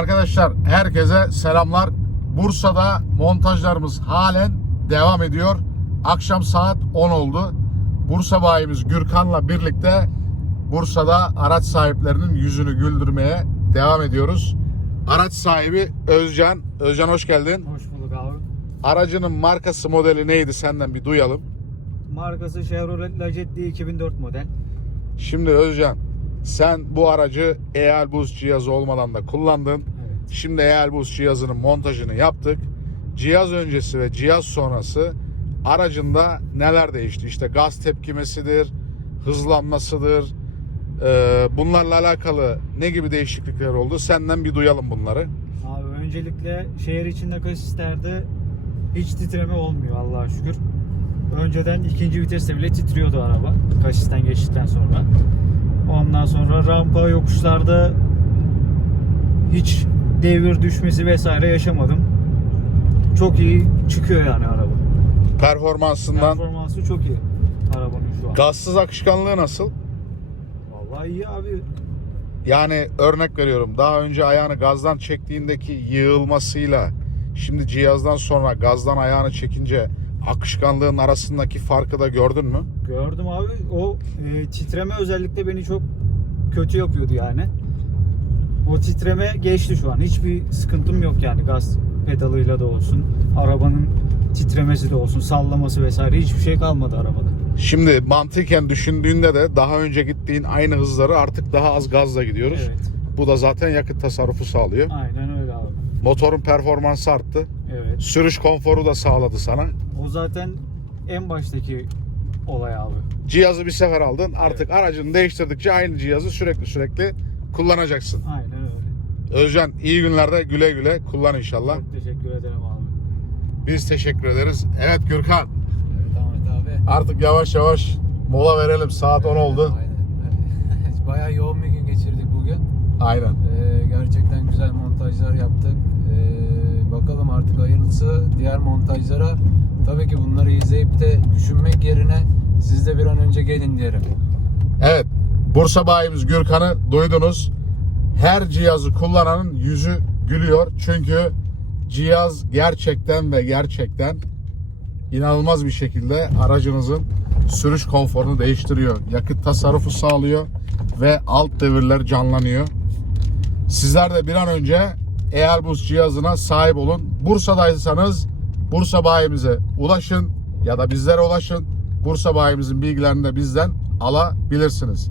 Arkadaşlar herkese selamlar. Bursa'da montajlarımız halen devam ediyor. Akşam saat 10 oldu. Bursa bayimiz Gürkan'la birlikte Bursa'da araç sahiplerinin yüzünü güldürmeye devam ediyoruz. Araç sahibi Özcan. Özcan hoş geldin. Hoş bulduk abi. Aracının markası modeli neydi senden bir duyalım. Markası Chevrolet Lajetti 2004 model. Şimdi Özcan sen bu aracı Ealbus cihazı olmadan da kullandın. Şimdi Ealbus cihazının montajını yaptık. Cihaz öncesi ve cihaz sonrası aracında neler değişti? İşte gaz tepkimesidir, hızlanmasıdır. Ee, bunlarla alakalı ne gibi değişiklikler oldu? Senden bir duyalım bunları. Abi öncelikle şehir içinde kasislerde hiç titreme olmuyor Allah'a şükür. Önceden ikinci viteste bile titriyordu araba kasisten geçtikten sonra. Ondan sonra rampa yokuşlarda hiç devir düşmesi vesaire yaşamadım. Çok iyi çıkıyor yani araba. Performansından Performansı çok iyi arabanın şu an. gazsız akışkanlığı nasıl? Vallahi iyi abi. Yani örnek veriyorum daha önce ayağını gazdan çektiğindeki yığılmasıyla şimdi cihazdan sonra gazdan ayağını çekince akışkanlığın arasındaki farkı da gördün mü? Gördüm abi. O e, titreme özellikle beni çok kötü yapıyordu yani. O titreme geçti şu an. Hiçbir sıkıntım yok yani gaz pedalıyla da olsun. Arabanın titremesi de olsun, sallaması vesaire hiçbir şey kalmadı arabada. Şimdi mantıken düşündüğünde de daha önce gittiğin aynı hızları artık daha az gazla gidiyoruz. Evet. Bu da zaten yakıt tasarrufu sağlıyor. Aynen öyle abi. Motorun performansı arttı. Evet. Sürüş konforu da sağladı sana. O zaten en baştaki olay abi. Cihazı bir sefer aldın. Artık aracını değiştirdikçe aynı cihazı sürekli sürekli kullanacaksın. Aynen öyle. Özcan iyi günlerde güle güle kullan inşallah. Çok teşekkür ederim abi. Biz teşekkür ederiz. Evet Gürkan Evet Ahmet abi. artık yavaş yavaş mola verelim. Saat 10 oldu. Aynen. Bayağı yoğun bir gün geçirdik bugün. Aynen. Ee, gerçekten güzel montajlar yaptık. Ee, bakalım artık hayırlısı diğer montajlara. Tabii ki bunları izleyip de düşünmek yerine siz de bir an önce gelin diyelim. Evet. Bursa bayimiz Gürkan'ı duydunuz. Her cihazı kullananın yüzü gülüyor. Çünkü cihaz gerçekten ve gerçekten inanılmaz bir şekilde aracınızın sürüş konforunu değiştiriyor. Yakıt tasarrufu sağlıyor ve alt devirler canlanıyor. Sizler de bir an önce Airbus cihazına sahip olun. Bursa'daysanız Bursa bayimize ulaşın ya da bizlere ulaşın. Bursa bayimizin bilgilerini de bizden alabilirsiniz.